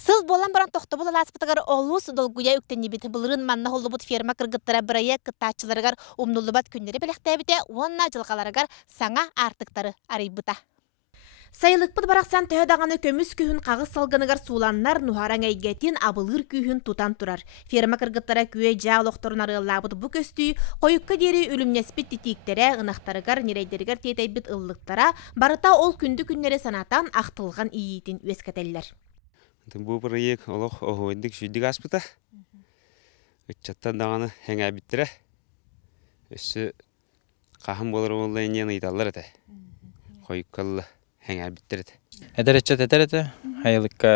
Сыл болан баран тохтобул аласпытыгар олус долгуя үктеннибит былырын манна холлубут ферма кыргыттара бырайы кыттачыларыгар умнулубат күннери белектебите уонна жылгаларыгар саңа артыктары арыйбыта. Сайылыкпыт барақсан төһөдағаны көмүс күхін қағыс салғыныгар суланнар нухараң әйгетин абылыр күхін тутан турар. Ферма кыргыттара күе жа олоқторын арылабыт бұ көстүй, қойыққа дері үлімнеспит титиктері, ынақтарыгар, нерейдерігер тетейбіт ыллықтара, барыта ол күнді күннері санатан ақтылған иетин өскетелілер. Бұл проект олық оғойындық жүйдік аспыта. Үтчаттан дағаны әң әбіттірі. Өсі қағым болыр олы енен ұйдалар әді. Қойыққалы әң әбіттірді. Әдәретчет әдәреті, хайылыққа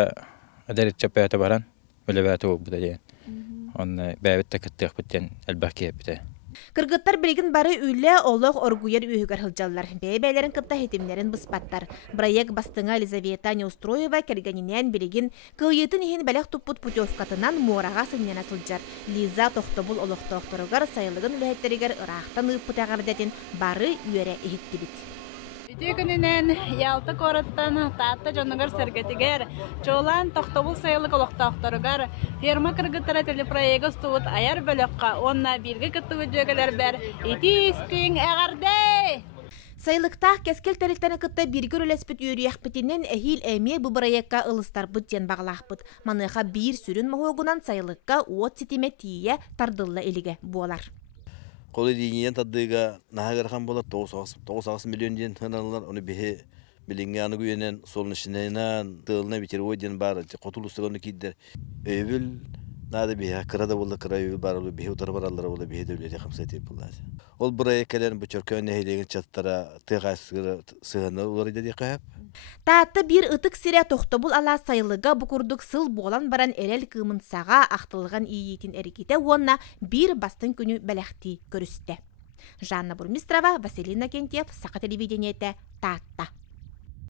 әдәретчет бәйті баран, өлі бәйті ол бұда дейін. Оны бәйбітті күттіқ біттен әлбәқ кейіп біті. Кыргыттар билигин бары үлі олық оргуер үйігер хылжаллар. Бәйбәйлерін кытта хетимлерін бұспаттар. Проект бастыңа Елизавета Неустроева кергенінен билигин кылйытын ехін бәлек туппут путевкатынан муораға сыннен асылжар. Лиза тоқтобул олықтоқтырығар сайылығын үләйеттерігер ырақтан ұппытағар дәтін бары үйері ехетті бит. Үтігінінен ялты корыттан таатта жонығар сәргетігер, жолан тоқтобыл сайылық олықтақтырығар, ферма кыргыттара телепроегі стуыт аяр бөліққа, онна біргі кыттығы жөгелер бәр, ити істің әғарды! Сайылықта кескел тәрілтені кытта біргір үләспіт үйрияқпітінен әхил әме бұл проектқа ылыстар бұд ден бағылақпыт. Маныға бір сүрін мұғығынан сайылыққа от сетеме тие тардылы еліге болар. Қолы дейінен таддыға нағагархан болар 9 миллион ден хыналар, оны бейі білінге аны күйенен солын ішінен тылына бітер ойден бар, қотыл ұстығаны кейдер. Өйбіл нады бейі қырада болды, қыра өйбіл бар олы, бейі ұтар баралар олы, бейі дөйлері қамсайтып болады. Ол бұрай кәлерін бүчөркөн нәхейлеген чаттара тыға сығаны олар еді қайып. Таатты бір ытык сире тоқтобул ала сайылыга букурдук сыл болан баран эрел кымынсаға ақтылған иетин әрекеті онна бір бастың күні бәләқти көрісті. Жанна Бурмистрова, Василина Кентьев, Сақа телевидениеті, Таатта.